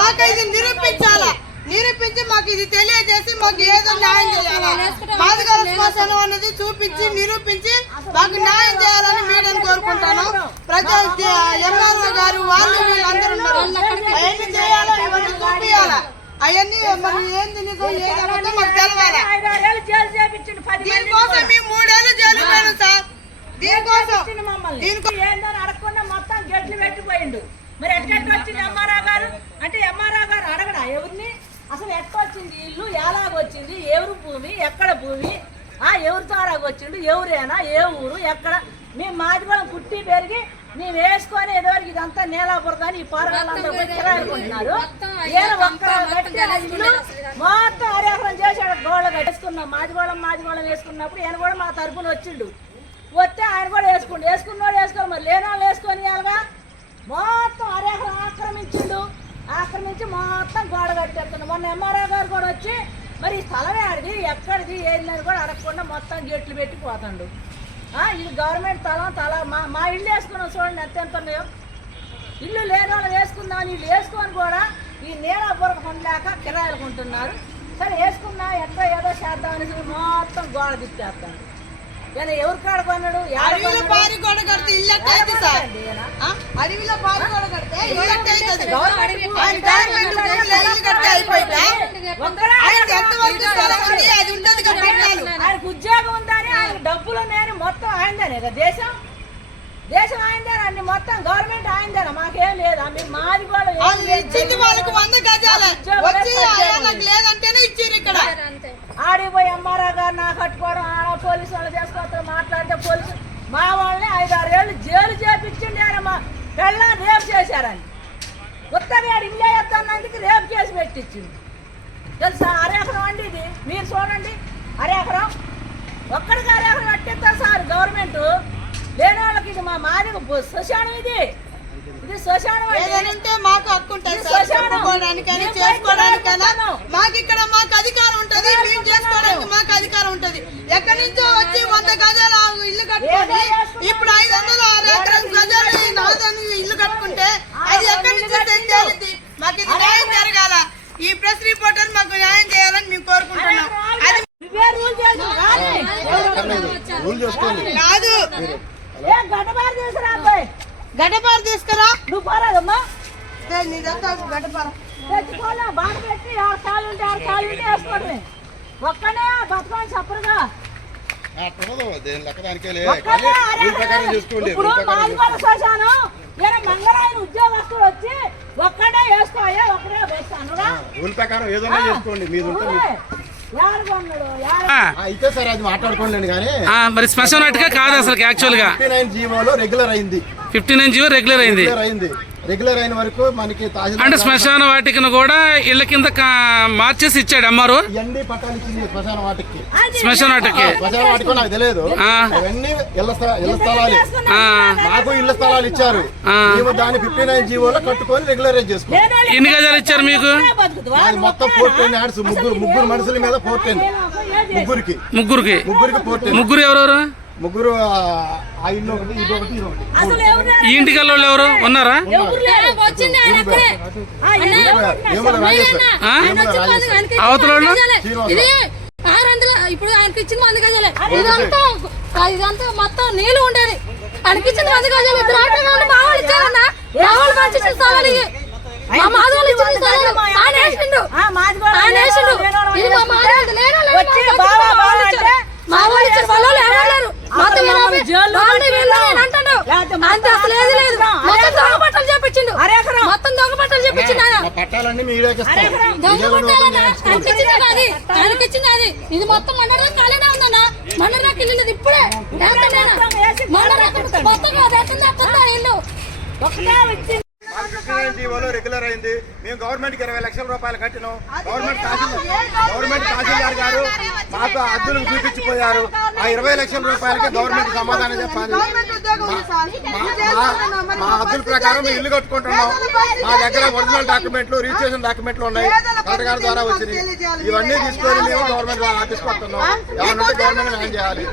మాకు ఇది నిరూపించి మాకు ఇది తెలియజేసి మాకు ఏదో న్యాయం చేయాలా. మాదిగల శ్మశానం అనేది చూపించి నిరూపించి మాకు న్యాయం చేయాలని మీడియాని కోరుకుంటాను. ప్రజా ఎంఆర్ఓ గారు వాళ్ళు వీళ్ళందరూ ఉన్నారు, అవన్నీ చేయాలా, ఇవన్నీ చూపించాలా. అవన్నీ మరి ఏంది నిజం ఏదంటే మాకు తెలవాలా. దీనికోసం మేము 3 ఏళ్ళు జైలు పోయాను సార్. దీనికోసం అడగకుండా మొత్తం గెట్లు పెట్టిపోయిండు. మరి ఎట్లా వచ్చింది ఎంఆర్ఓ గారు అంటే ఎంఆర్ఓ గారు అడగడా ఎవరిని? అసలు ఎట్లొచ్చింది ఇల్లు, ఎలాగొచ్చింది, ఎవరు భూమి, ఎక్కడ భూమి, ఎవరి తారాగొచ్చిండు, ఎవరేనా, ఏ ఊరు, ఎక్కడ? మేము మాదిగూడెం పుట్టి పెరిగి మేము వేసుకొని ఎదవరికి ఇదంతా నేలాపురదని ఈ పారగాళ్ళందరూ కిరాయికుంటున్నారు. మొత్తం అరేకరం చేశాడు. గోళ్ళ వేసుకున్నాం మాదిగూడెం వేసుకున్నప్పుడు ఈయన కూడా మా తరపున వచ్చిండు. వస్తే ఆయన కూడా వేసుకున్నోడు వేసుకోవాలి, మరి లేని వాళ్ళు వేసుకొని ఇవ్వాలిగా. మొత్తం అరేకరం ఆక్రమించి మొత్తం గోడ కట్టేస్తున్నాం. మొన్న ఎంఆర్ఓ గారు కూడా వచ్చి మరి ఈ స్థలమే ఆడిది, ఎక్కడిది, ఏందని కూడా అడగకుండా మొత్తం గేట్లు పెట్టిపోతాడు. ఇది గవర్నమెంట్ మా ఇల్లు వేసుకున్నాం చూడండి ఎంత ఉన్నాయో. ఇల్లు లేని వాళ్ళు వేసుకుందాం, ఇల్లు వేసుకొని కూడా ఈ నీలాపురం ఉండలేక కిరాయిలు కొంటున్నారు. సరే వేసుకున్నా ఎట్లా ఏదో చేద్దామని మొత్తం గోడ తిప్పేస్తాను. కానీ ఎవరు కాడ కొన్నాడు? అడవిలో పారి గోడ కడితే ఇల్లు ఎట్టయితే సార్, అడవిలో పారి గోడ కడితే ఇల్లు ఎట్టయితుంది. ఆయనకు ఉద్యోగం ఉందని ఆయన డబ్బులు నేను మొత్తం ఆయనదేనే కదా. దేశం ఆయనదేనా అండి, మొత్తం గవర్నమెంట్ ఆయనదేనా, మాకేం లేదా. మీరు మాది కూడా ఇచ్చింది వాళ్ళకి 100 గజాలు లేదంటేనే ఇచ్చారు. ఇక్కడ ఆడిపోయి ఎంఆర్ఓ గారు నా కట్టుకోవడం, పోలీసు వాళ్ళు చేసుకోవడం, మాట్లాడితే పోలీసు మా వాళ్ళని 5-6 ఏళ్ళు జైలు చేపించండి. ఆయన మా పెళ్ళని రేపు చేశారని ఉత్తరాడు ఇల్లు వేస్తానందుకు రేపు కేసు పెట్టించింది తెలుసా. అరేకరం అండి ఇది, మీరు చూడండి అరేకరం, ఒక్కడికి అరేకరం కట్టిస్తారు సార్ గవర్నమెంట్. లేని వాళ్ళకి ఇది మా మాది శ్మశానం, ఇది శ్మశానం. ఏదంటే మాకు హక్కు ఉంటుంది చేసుకోవడానికైనా చేసుకోవడానికైనా మాకు ఇక్కడ మాకు అధికారం ఉంటుంది, మేము చేసుకోవడానికి మాకు అధికారం ఉంటుంది. ఎక్కడి నుంచో వచ్చి 100 గజాల ఇల్లు కట్టుకొని ఇప్పుడు 500 ఎకరం గజాలు నాదని ఇల్లు కట్టుకుంటే అది ఎక్కడి నుంచి తెలియదు. మాకు ఇది న్యాయం జరగాల. ఈ ప్రెస్ రిపోర్టర్ మాకు న్యాయం చేయాలని మేము కోరుకుంటున్నాం. అది కాదు, గడ్డపార తీసుకురా. నువ్వు పోరాదమ్మా, గడ్డపార తెచ్చుకోలే బాధ పెట్టి 6 కాళ్ళు ఉంటే 6 కాళ్ళు ఉంటే వేసుకోవడమే. ఒక్కనే బతకమని చెప్పరుగా. ఇప్పుడు మాదిగూడ శ్మశానం మంగళాయన ఉద్యోగస్తులు వచ్చి ఒక్కడే వేసుకోయా, ఒక్కడే వేస్తాను అయితే సరే అది మాట్లాడుకోండి. కానీ మరి శ్మశానం కాదు అసలు యాక్చువల్ గా 59 జీవోలో రెగ్యులర్ అయింది. 59 జీవో రెగ్యులర్ అయింది. రెగ్యులర్ అయిన వరకు మనకి అంటే శ్మశాన వాటికను కూడా ఇళ్ల కింద మార్చేసి ఇచ్చాడు అమ్మారు. ఇవన్నీ పట్టాలు ఇచ్చింది శ్మశాన వాటికి. శ్మశాన వాటికి నాకు తెలియదు. అవన్నీ ఇళ్ల స్థలాలు, నాకు ఇళ్ల స్థలాలు ఇచ్చారు. మేము దాన్ని 59 జీవోలో కట్టుకొని రెగ్యులరైజ్ చేసుకున్నాం. ఎన్ని గజాలు ఇచ్చారు మీకు? మొత్తం 410 యాడ్స్, ముగ్గురు మనుషుల మీద 410. ముగ్గురికి 410. ముగ్గురు ఎవరెవరు? ముగ్గురు ఆ ఇల్లు ఒకటి, ఇది ఒకటి, ఇది ఒకటి. ఈ ఇంటికి వాళ్ళు ఎవరు ఉన్నారా? అవతల ఇప్పుడు ఆయనకి ఇచ్చిన 100 గజాలే. ఇదంతా మొత్తం నీళ్ళు ఉండేది. ఆయనకి ఇచ్చిన 100 గజాలు. ఇద్దరు ఆటలు మా వాళ్ళు ఇచ్చారన్నా, మా వాళ్ళు మంచి స్థలాలు, మా మాధవాళ్ళు ఇచ్చిన స్థలాలు ఆయన వేసిండు. ఇది మా మాధవాళ్ళు మా వాళ్ళు ఇచ్చిన పొలాలు ఎవరు మొత్తం అంత అసలు ఏది లేదు. మొత్తం దొంగ పట్టాలు చెప్పించిండు. మొత్తం దొంగ పట్టాలు చెప్పించిండు. ఆయనకిచ్చింది అది. ఇది మొత్తం మొన్నటిదాకా ఖాళీనే ఉందన్నా. మొన్నటిదాకా ఇల్లు లేదు. ఇప్పుడే మొన్నటిదాకా ఇల్లు జీవోలో రెగ్యులర్ అయింది. మేము గవర్నమెంట్ కి 20 లక్షల రూపాయలు కట్టినాం. గవర్నమెంట్ తహసీల్దార్ గారు మాకు అద్దులు చూపించిపోయారు. ఆ 20 లక్షల రూపాయలకి గవర్నమెంట్ సమాధానం చెప్పాలి. మా అద్దుల ప్రకారం మేము ఇల్లు కట్టుకుంటున్నాం. మా దగ్గర ఒరిజినల్ డాక్యుమెంట్లు, రిజిస్ట్రేషన్ డాక్యుమెంట్లు ఉన్నాయి, కలెక్టర్ గారి ద్వారా వచ్చినాయి. ఇవన్నీ తీసుకొని మేము గవర్నమెంట్ ఆఫీస్కి వస్తున్నాం. ఏమన్నా గవర్నమెంట్ న్యాయం చేయాలి.